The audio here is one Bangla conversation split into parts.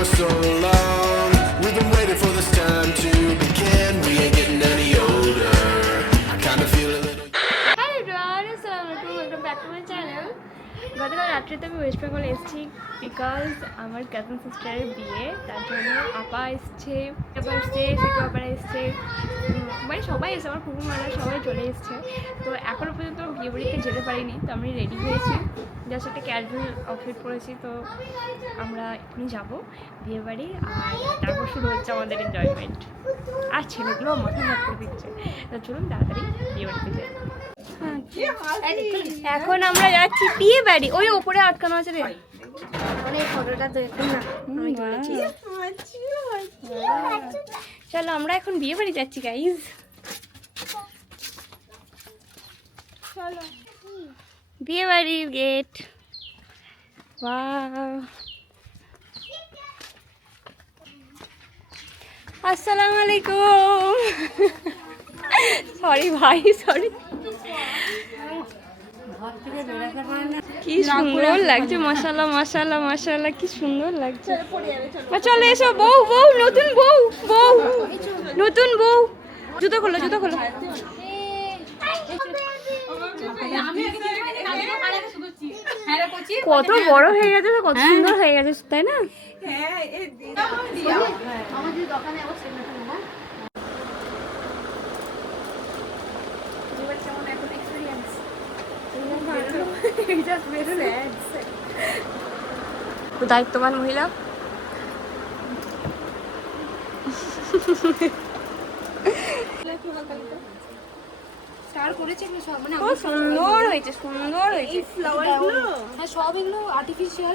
for so long. We've been waiting for this time to begin. We ain't getting any older. I kind of feel a little. Hello everyone, assalamualaikum, welcome back to my channel. গতকাল রাত্রিতে আমি ওয়েস্ট বেঙ্গল এসেছি বিকজ আমার কাজিন সিস্টারের বিয়ে, তার জন্য আপা এসছে, আবার এসছে, সেটু আবার এসছে, মানে সবাই এসে, আমার কুকুর মারা সবাই চলে এসছে। তো এখনও পর্যন্ত বিয়ে বাড়িতে যেতে পারিনি, তো আমি রেডি হয়েছি, যার সাথে ক্যাজুয়াল আউটফিট পরেছি। তো আমরা এখনই যাবো বিয়ে বাড়ি, আর তারপর শুরু হচ্ছে আমাদের এনজয়মেন্ট। আর ছেলেগুলো মাথা ভাগ করে দিচ্ছে। তো চলুন তাড়াতাড়ি বিয়ে বাড়িতে যাই। এখন আমরা যাচ্ছি বিয়ে বাড়ি। ওই ওপরে আটকানো আছে রে, মানে ফটোটা দেখুন না, আমি বলেছি। চলো আমরা এখন বিয়ে বাড়ি যাচ্ছি গাইজ। চলো বিয়ে বাড়ির গেট। ওয়াও, আসসালামু আলাইকুম। সরি ভাই, সরি। কি সুন্দর লাগছে, মাশাআল্লাহ মাশাআল্লাহ মাশাআল্লাহ, কি সুন্দর লাগছে। চলে এসো, বউ বউ, নতুন বউ, বউ নতুন বউ। জুতো খোলো, জুতো খোলো। কত বড় হয়ে গেছে, কত সুন্দর হয়ে গেছে, তাই না? দায়িত্ববান মহিলা। সুন্দর হয়েছে, সুন্দর হয়েছে। সব এগুলো আর্টিফিশিয়াল।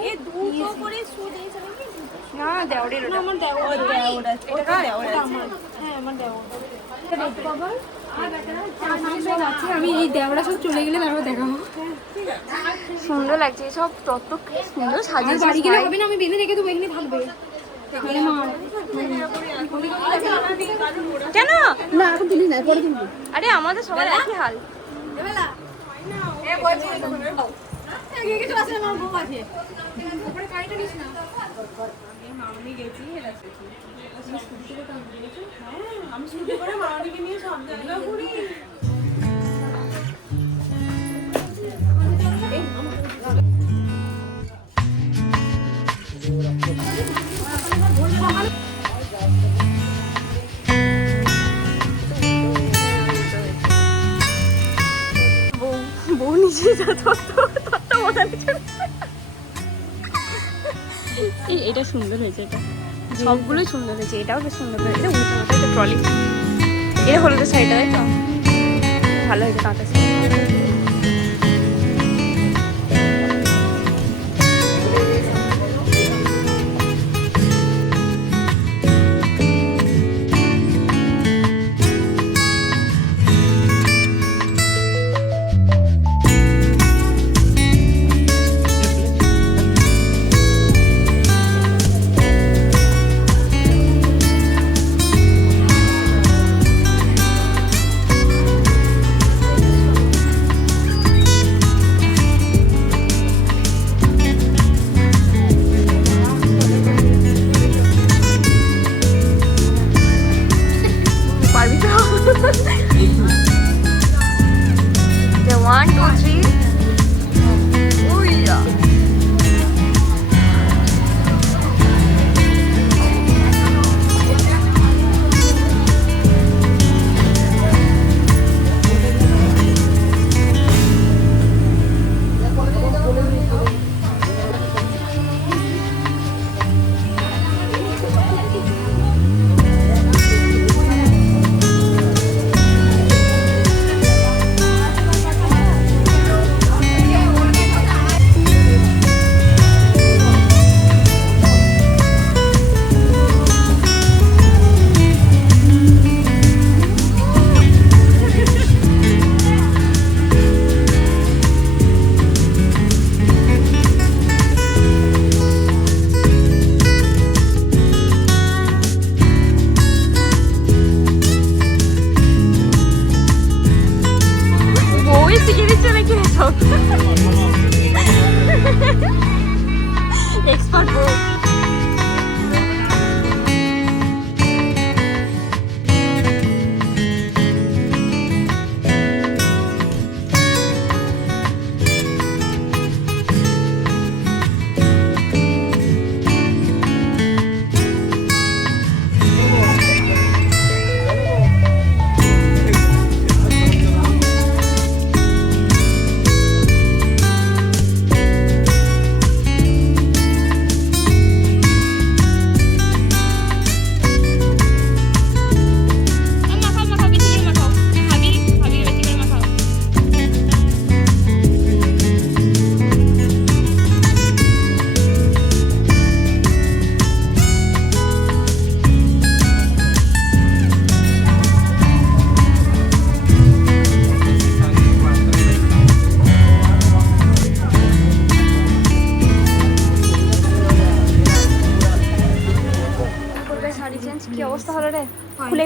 না দেওয়ারের, আমার দেওয়ার, হ্যাঁ আমার দেওয়ার। আমি এই দেওয়ারা সব চলে গেলে তারপর দেখাবো। সুন্দর লাগছে সব, তত সুন্দর সাজিয়েছে। বাড়ি গেলে হবে না, আমি বেঁধে রেখে দেবো, এখানে থাকবে। কেন না এখন তুলিস না, পরে তুলবি। আরে আমাদের সবার একই হাল। বউ নিচে যা, এটা সুন্দর হয়েছে, এটা সবগুলোই সুন্দর হয়েছে, এটাও বেশ সুন্দর হয়েছে। উঠে ওঠা একটা ট্রলি, এটা হলুদের শাড়িটা, তাই তো ভালো হয়েছে কাঁথা। এক্সপার্ট বউ।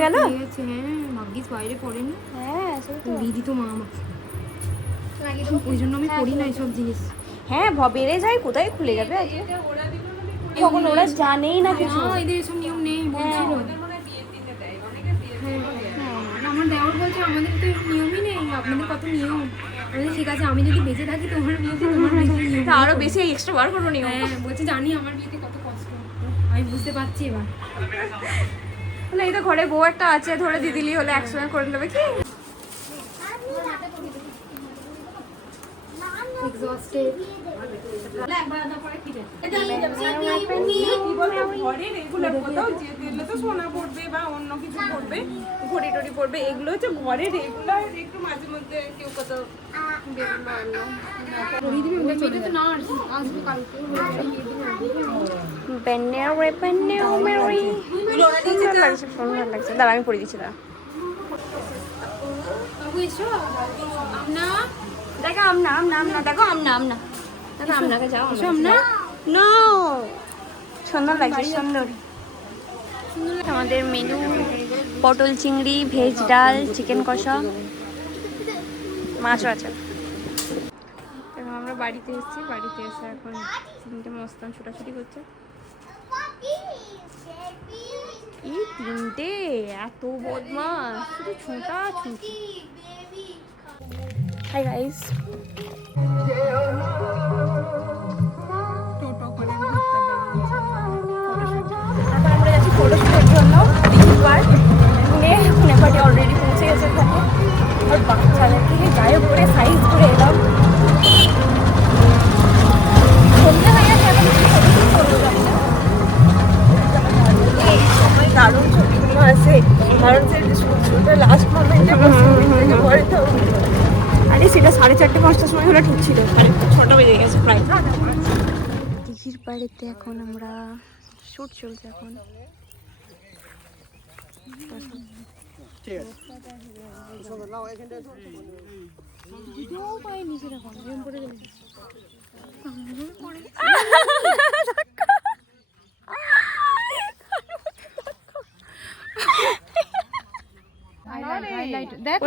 গেল? খুলে গেছে, হ্যাঁ ভাগ্যিস বাইরে পড়েনি। হ্যাঁ সেটাই তো। দিদি তো মা আমাকে, ওই জন্য আমি পড়ি না এইসব জিনিস। হ্যাঁ বেড়ে যায়, কোথায় খুলে যাবে আজকে। তখন ওরা জানেই না কিছু। না এদের এসব নিয়ম নেই বলছিল। হ্যাঁ, আমার দেওয়ার বলছে আমাদের তো এরকম নিয়মই নেই, আপনাদের কত নিয়ম। আমি ঠিক আছে, আমি যদি বেঁচে থাকি তোমার বিয়েতে তোমার বিয়েতে নিয়ম। তা আরো বেশি এক্সট্রা বার করবো নি। হ্যাঁ বলছে জানি আমার বিয়েতে কত কষ্ট, আমি বুঝতে পারছি এবার। বলে এই তো ঘরে বউ একটা আছে, ধরে দিদিলি হলে একসঙ্গে করে নেবে কি। এক্সস্টেড। ঘরের এগুলো কোথাও যেতে গেলে তো সোনা পড়বে বা অন্য কিছু পড়বে, ঘড়ি টড়ি পড়বে, এগুলো হচ্ছে ঘরের রেগুলার, একটু মাঝে মধ্যে কেউ কোথাও বেরোলো আনলো। পরিয়ে দিবি, ওটা চলে তো না আর কি, আসবে কালকে। সুন্দর লাগছে, সুন্দর লাগছে। দাঁড়া আমি পরে দিচ্ছি, দাঁড়া। বাবু এসো, আমনা দেখো আমনা আমনা আমনা, দেখো আমনা আমনা, দেখো আমনাকে যাও। এসো আমনা। নো, সুন্দর লাগছে, সুন্দর। আমাদের মেনু পটল চিংড়ি, ভেজ ডাল, চিকেন কষা, মাছও আছে। এখন আমরা বাড়িতে এসেছি, বাড়িতে এসে এখন তিনটে মস্তান ছুটাছুটি করছে। এই তিনটে এত বদমাস, শুধু ছোটা ছুটি। হাই গাইস, টোটো করে ঘুরতে বেরিয়েছে। এখন আমরা যাচ্ছি ফটোশুটের জন্য দিঘি পার্ক। ফোনে পার্টি অলরেডি পৌঁছে গেছে এখানে। আর বাচ্চাদের থেকে গায়ে পরে সাইজ করে এলাম। সন্ধ্যে হয়ে গেছে, এখন কি ফটোশুট করবো জানি না। এই সময় দারুণ ছবিগুলো আছে, কারণ সূর্যটা লাস্ট মোমেন্টে পরে তো। আরে সেটা 4:30-5টার সময় হলে ঠিক ছিল, 6টা বেজে গেছে প্রায়। দিঘির পাড়েতে এখন আমরা শুট চলছে এখন। দেখ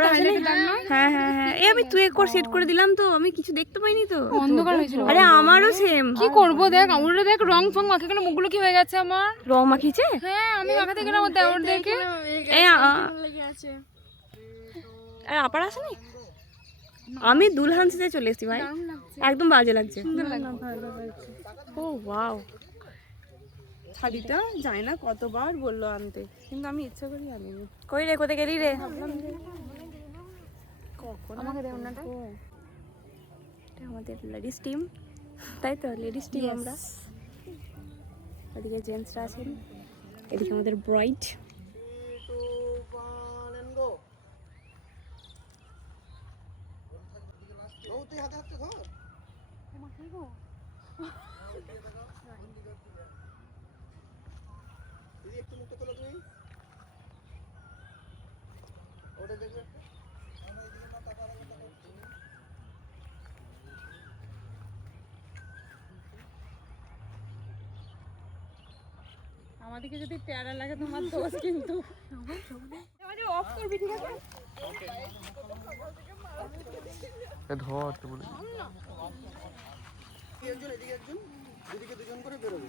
হ্যাঁ হ্যাঁ হ্যাঁ, এই আমি তুই একবার সেট করে দিলাম তো, আমি কিছু দেখতে পাইনি তো। অন্ধকার হয়েছিল। আরে আমারও সেম। কি করবো দেখ, আমরা দেখ রং ফং মাখে গেলে মুখগুলো কি হয়ে গেছে আমার। রং মাখিয়েছে। হ্যাঁ আমি মাখাতে গেলাম আমার দেওর দেখে। এই আর আপার আসেনি। আমি দুলহান সেজে চলে এসেছি ভাই, একদম বাজে লাগছে। ও ওয়াও, শাড়িটা যায় না কতবার বললো আনতে, কিন্তু আমি ইচ্ছা করি আনিনি। কই রে, কোথায় গেলি রে? আমাকে দেও নাটা। এটা আমাদের লেডিস টিম, তাই তো লেডিস টিম আমরা। ওদিকে জেন্টসরা আছেন, এদিকে আমাদের ব্রাইড। আমাদেরকে যদি প্যারা লাগে তোমার দোষ, কিন্তু অফ করবি ঠিক আছে। এদিকে দুজন করে বেরোবে,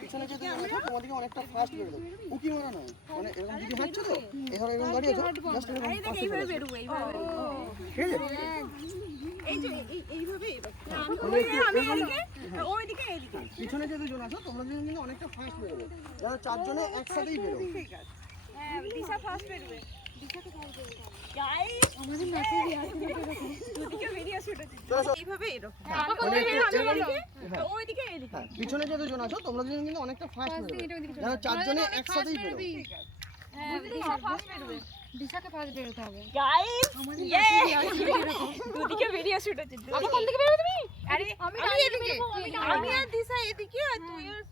পিছনে যদি দেখো তোমাদেরকে অনেকটা ফাস্ট বেরোবে, উকি মারা নয়, মানে এরকম দিদি হাঁটছো তো, এখানে এরকম দাঁড়িয়েছো, জাস্ট এরকম ফাস্ট বেরোবে, ঠিক আছে? পিছনে যে দুজন আছো তোমরা দুজন কিন্তু অনেকটা ফাস্ট বেরোবে, যারা চারজনে একসাথেই বেরোবে। পিছনে যে দুজন আছো তোমরা দুজন কিন্তু অনেকটা ফাস্ট বেরোবে, যারা চারজনে একসাথেই বেরোবে। দিশাকে ফার্স্ট বেরোতে হবে। দুদিকে বেরিয়ে শুট হচ্ছে। আমার কোন দিকে বেরোবে তুমি? আরে আমি এদিকে। আমি আর দিশা এদিকে আর তুই আর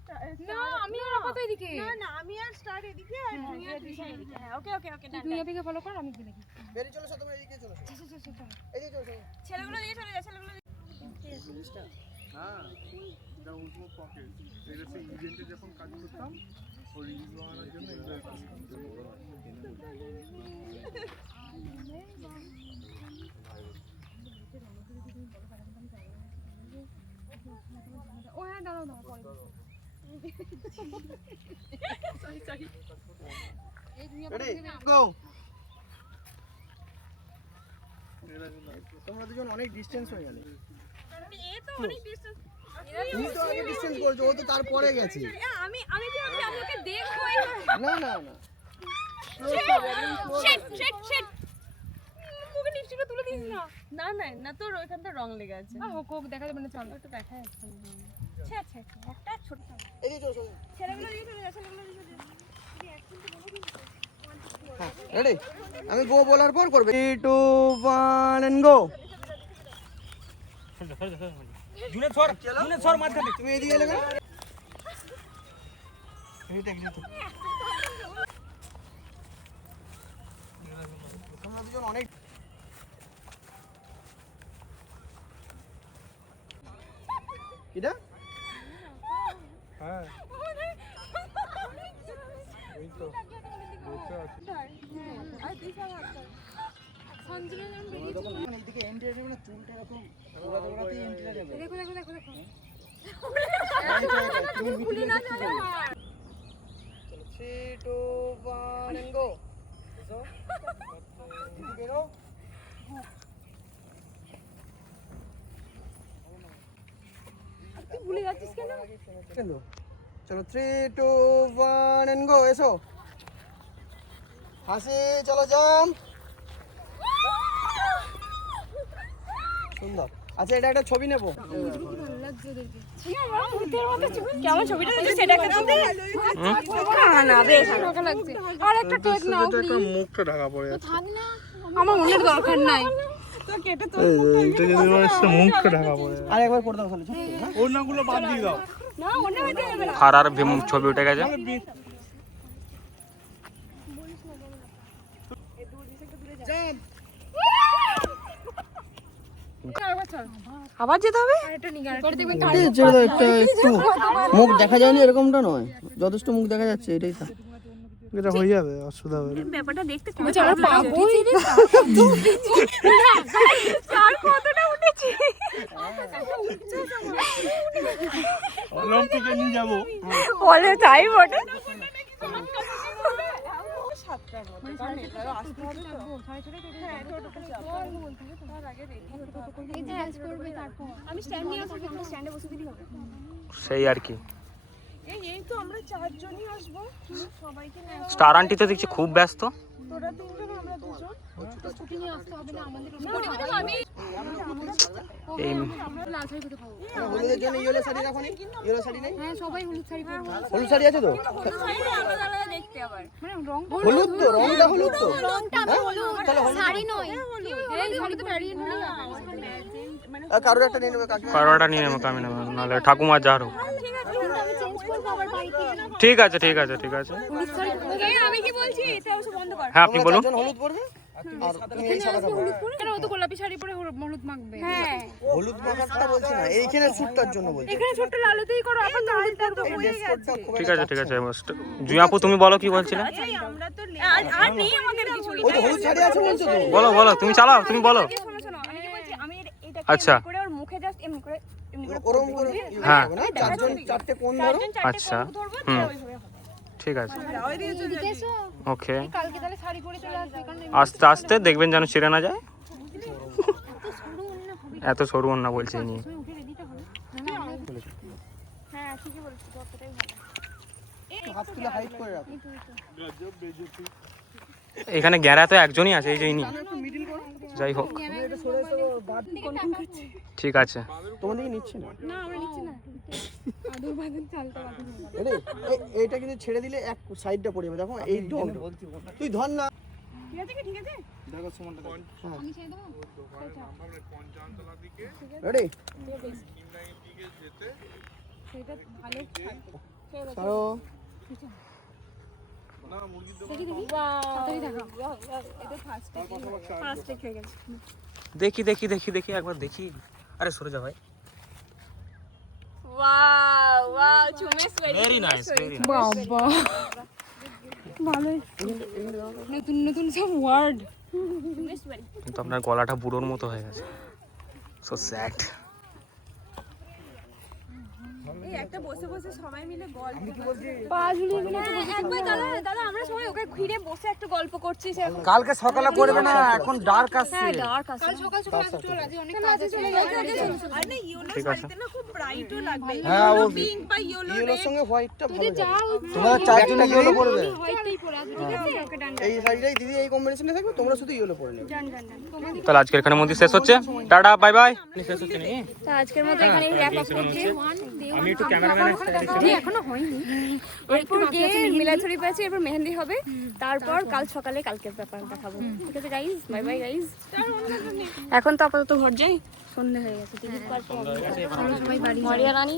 না আমি আর আপাতত এদিকে। না আমি আর স্টার এদিকে আর তুই আর দিশা এদিকে। হ্যাঁ ওকে ওকে ওকে। তুই এদিকে ফলো কর, আমি এদিকে দেখি। বেরিয়ে চলো, তোমরা এদিকে চলো, এদিকে চলো। ছেলেগুলো দিয়ে চলে যা, ছেলেগুলো হ্যাঁ, এটা উঠবো পকেট। এটা সেই ইভেন্টে যখন কাজ করতাম ও হ্যাঁ দাঁড়াও দাঁড়াও পরে রেডি গো। তোমরা দুজন অনেক ডিসটেন্স হয়ে গেলে। তুমি তো আগে ডিসটেন্স বলছো, ও তো তারপরে গেছে। আমি ওকে দেখবই না না না মুখে লিপস্টিকটা তুলে দিস না না না না, তোর ওইখানটা রং লেগে আছে। কোক দেখা যাবে না চল একটু দেখা যাচ্ছে একটা ছোট এদিকে চলো চলো। ছেলেগুলো দিয়ে চলে যা ছেলেগুলো দিয়ে চলে রেডি, আমি গো বলার পর করবে 3 2 1 এন্ড গো। তুমি এদিকে এলে কেন? তোমরা দুজন অনেক কিটা হ্যাঁ এই তো বসে আছি। এইদিকে এন্ট্রি নেবে না, চুলটা এরকম ঘোরাতে ঘোরাতে এন্ট্রি নেবে। দেখো দেখো দেখো দেখো খুলি না চলো 3 2 1 এন্ড গো। এসো দিদি বেরো। তুই ভুলে যাচ্ছিস কেন কেন? চলো 3 2 1 এন্ড গো। এসো হাসি, চলো জাম্প। সুন্দর। আচ্ছা এটা একটা ছবি নেবো। ভালো লাগছে ওদেরকে কেমন ছবিটা দেখছিস সেটা একটা না বেশ ভালো লাগছে আর একটা কেক নাও একটা মুখটা ঢাকা পড়ে যাচ্ছে। থাক না আমার মনের দরকার নাই এইটা যদি মনে হচ্ছে মুখটা ঢাকা পড়ে যাচ্ছে। আর একবার করে দাও তাহলে ছোট্ট, হ্যাঁ? ওড়নাগুলো বাদ দিয়ে দাও। না অন্য হইতে যাবে না আর ছবি উঠে গেছে। জাম্প। আবার যেতে হবে আর একটা নিগার করে দেখবেন ছেড়ে দাও একটা, একটু মুখ দেখা যায়নি এরকমটা নয়, যথেষ্ট মুখ দেখা যাচ্ছে, এটাই তো। এটা হয়ে যাবে, অসুবিধা হবে না। ব্যাপারটা দেখতে চলো পাবো চার কতটা উঠেছে অলিম্পিকে নিয়ে যাবো। বলে তাই বটে আমি স্ট্যান্ড নিয়ে আসবো স্ট্যান্ডে বসে দিলেই হবে সেই আর কি। এই তো আমরা চারজনই আসবো, সবাইকে নেওয়া। স্টার আন্টি তো দেখছি খুব ব্যস্ত। তোরা তিনজন, আমরা দুজন। ছুটি নিয়ে আসতে হবে না আমাদের আমি এই লাল শাড়ি পরে খাবো হলুদের জন্য ইয়েলো শাড়ি রাখো নি? ইয়েলো শাড়ি নেই? হ্যাঁ সবাই হলুদ শাড়ি পরবো হলুদ শাড়ি আছে তো? দেখতে আবার মানে রং হলুদ তো, রংটা হলুদ তো। রংটা আমি হলুদ শাড়ি নয় এই শাড়ি তো বেরিয়ে নিয়ে কারোর একটা নিয়ে নেবে কাকিমা। কারোটা নিয়ে নেবো, আমি নেবো নাহলে ঠাকুমা যারও। আমি চেঞ্জ করব আবার বাড়িতে ঠিক আছে ঠিক আছে ঠিক আছে। হলুদ শাড়ি আমি কি বলছি এটা অবশ্য বন্ধ কর হ্যাঁ আপনি বলুন। চারজন হলুদ পরবে আর তুমি এই সাদা পরবে। কেন ও তো গোলাপি শাড়ি পরে হলুদ মাখবে হ্যাঁ হলুদ মাখাটা বলছি না, এইখানে স্যুটটার জন্য বলছি। এখানে ছোট্ট লালুতেই করো আবার লালটা তো এই ড্রেস কোডটা খুব ঠিক একটা আছে ঠিক আছে। জুয়াপু তুমি বলো কি বলছিলে? আমরা তো আর নেই আমাদের কিছু ওই তো হলুদ শাড়ি আছে বলছো তো? বলো বলো, তুমি চালাও, তুমি বলো। শোনো শোনো আমি কি বলছি আমি এটা আচ্ছা করে ওর মুখে জাস্ট এমনি করে ওরকম করে হ্যাঁ। না, চারজন চারটে কোণ ধরো। আচ্ছা হুম ঠিক আছে ওকে। কালকে তাহলে শাড়ি পরে চলে আসবে কারণ আস্তে আস্তে দেখবেন যেন ছিঁড়ে না যায়। এত সরু না বলছি নিয়ে। উঠে রেডিটা হবে হ্যাঁ ঠিকই বলছিস যতটাই ভালো হাত তুলে হাইট করে রাখো। এখানে গ্যারা তো একজনই আছে, এই যে ইনি। যাই হোক ঠিক আছে। তোমাদেরকে নিচ্ছে না। না আমরা নিচ্ছি না আদুর বাদুর চালটা বাদুর রে এইটা কিন্তু ছেড়ে দিলে এক সাইডটা পড়ে যাবে, দেখো এই ডগ তুই ধর না। ঠিক আছে কি ঠিক আছে দেখো সুমনটা দেখো। আমি ছেড়ে দেবো রেডি সেটা ভালো ছাড়ো। তাড়াতাড়ি দেখা ফার্স্ট টেক হয়ে গেছে দেখি দেখি দেখি দেখি একবার দেখি। আরে সরে যা ভাই। ওয়াও ওয়াও চুমেশ ভেরি নাইস ভেরি নাইস। বাবা ভালোই নতুন নতুন সব ওয়ার্ড। কিন্তু আপনার গলাটা বুড়োর মতো হয়ে গেছে, সো স্যাড। এই একটা বসে বসে সবাই মিলে গল্প পা ঝুলিয়ে গেলে একবার দাদা দাদা আমরা সবাই ওকে ঘিরে বসে একটু গল্প করছি সেরকম। কালকে সকালে করবে না, এখন ডার্ক আসছে। হ্যাঁ ডার্ক আছে। কাল সকাল সকাল আসতে চলে আজ অনেক কাজ আছে। আর না ইয়েলো ঠিক আছে। শাড়িতে না খুব ব্রাইটও লাগবে হ্যাঁ, ও পিঙ্ক বা ইয়েলো ইয়েলোর সঙ্গে হোয়াইটটা ভালো যা যাবে। হচ্ছে তোমরা চারজনে ইয়েলো পরবে। হোয়াইটটাই পরে আসবে ঠিক আছে? ওকে ডান এই শাড়িটাই দিদি এই কম্বিনেশনে থাকবে, তোমরা শুধু ইয়েলো পরে নেবে। ডান ডান ডান। তোমাদের তাহলে আজকের এখানে মন্দির শেষ হচ্ছে, টাটা বাই বাই। শেষ হচ্ছে নাকি? তো আজকের মতো এখানে র্যাপ আপ করছি। আমি একটু ক্যামেরাম্যানের এখনো হয়নি। এরপর গিয়ে মিলাছড়ি পেয়েছি, এরপর মেহেন্দি হবে, তারপর কাল সকালে কালকের ব্যাপার দেখাবো। ঠিক আছে গাইজ, বাই বাই গাইজ। এখন তো আপাতত ঘর যাই, সন্ধ্যে হয়ে গেছে। টিকিট পার সবাই বাড়ি মরিয়া রানী,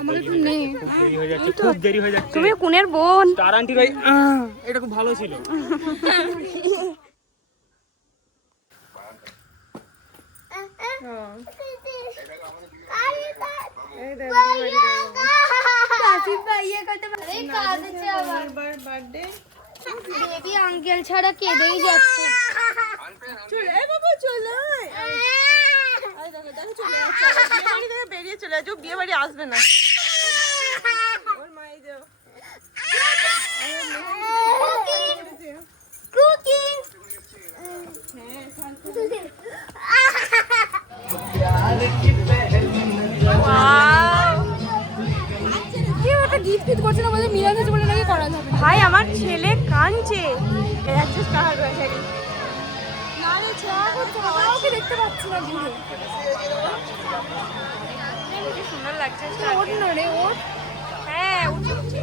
আমাদের তো নেই। দেরি হয়ে যাচ্ছে, খুব দেরি হয়ে যাচ্ছে। তুমি কুনের বোন। স্টার আন্টির ওই এটা খুব ভালো ছিল। বার্থডে বেবি আঙ্কেল ছাড়া কেঁদেই যাচ্ছে। চলে আয় বাবা চলে আয় আয় দেখো দেখো চলে যাচ্ছে বিয়ে বাড়ি থেকে বেরিয়ে চলে যাচ্ছে ও বিয়ে বাড়ি আসবে না ওর মা এই যাও কেউ একটা গিফট ফিট করছে না, বলে মিলান আছে বলে নাকি করা যাবে। ভাই আমার ছেলে কাঁদছে। না রে ছোঁয়া করছে না, ওকে দেখতে পাচ্ছি না দূরে। কি সুন্দর লাগছে। ওঠ না রে ওঠ। হ্যাঁ উঠছে উঠছে।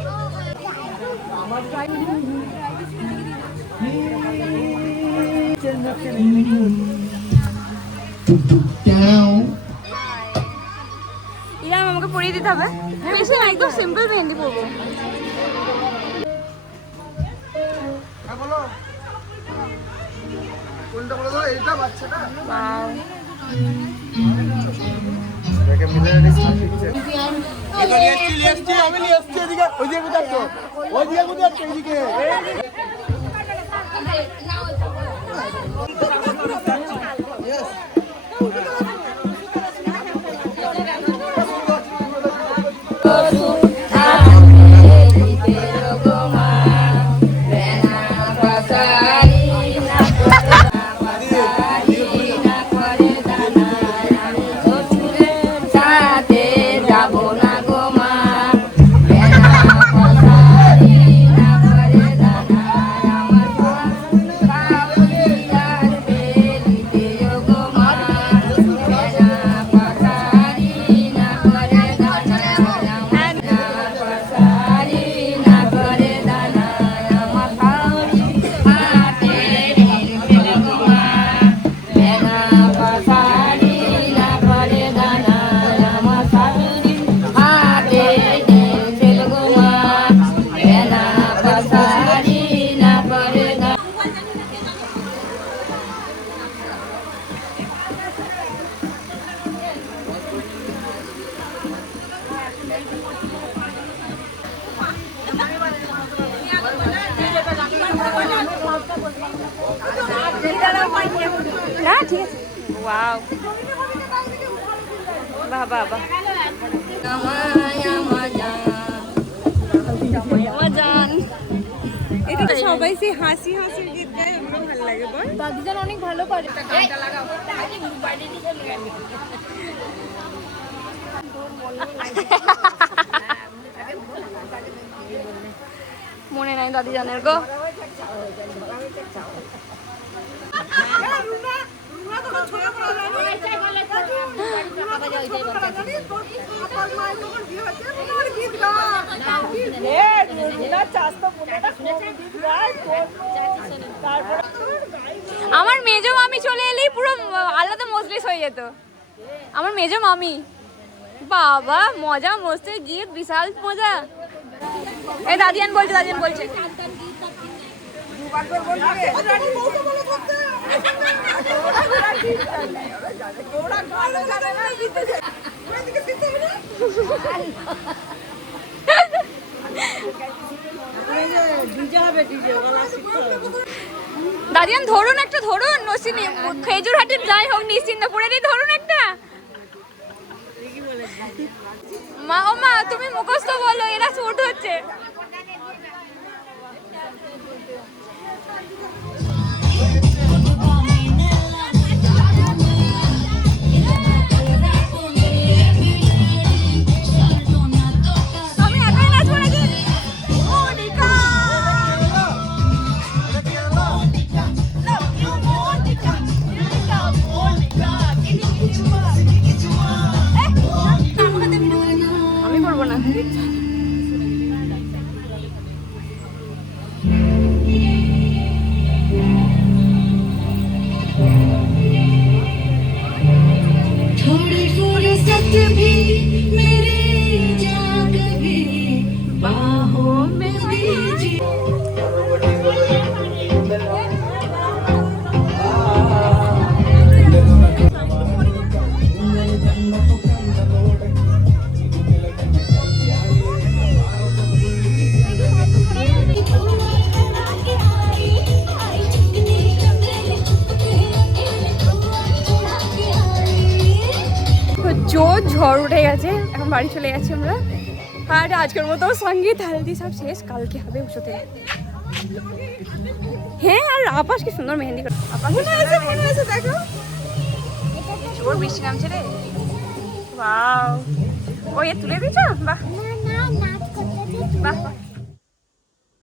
ইরাম আমাকে পরিয়ে দিতে হবে। বেশি না, একদম সিম্পল মেহেন্দি পরবো। হ্যাঁ বলো, কোনটা বলো তো? এইটা বাচ্চাটা ওয়াও দেখে মিলে দিচ্ছে। আমি নিয়ে আসছি এদিকে, ওইদিকে কোথায় আছো? ওইদিকে কোথায় আছো? এইদিকে Yes. না ঠিক আছে। ওয়াও বাহ বাহ বাহ। জান এটা তো সবাই সেই হাসি হাসি গীত গায়, ওগুলো ভালো লাগে বল। দাদিজান অনেক ভালো পারে। মনে নাই দাদি জানের গো। আমার মেজো মামি চলে এলেই পুরো আলাদা মজলিস হয়ে যেত। আমার মেজো মামি, বাবা মজা মস্তি গিয়ে বিশাল মজা। এই দাদিয়ান বলছে, দাদিয়ান বলছে দাদিয়ান ধরুন একটা, ধরুন নসিনী খেজুরহাটের যাই হোক নিশ্চিন্তপুরেরই ধরুন একটা। মা ও মা তুমি মুখস্থ বলো, এরা শুট হচ্ছে। আমি একাই নাচবো নাকি? মোনিকা আমি করবো না। थोड़ी फुर्सत भी मेरी जाग भी बाहों में दीजिए। জোর ঝড় উঠে গেছে, এখন বাড়ি চলে যাচ্ছি আমরা। আর আজকের মতো সঙ্গীত হালদি সব শেষ, কালকে হবে উষোতে। হ্যাঁ আর আপাস কি সুন্দর মেহেন্দি করে, আপাস মনে আছে দেখো। জোর বৃষ্টি নামছে রে, ওয়াও। ও এ তুলে দিচ্ছ, বাহ বাহ বাহ।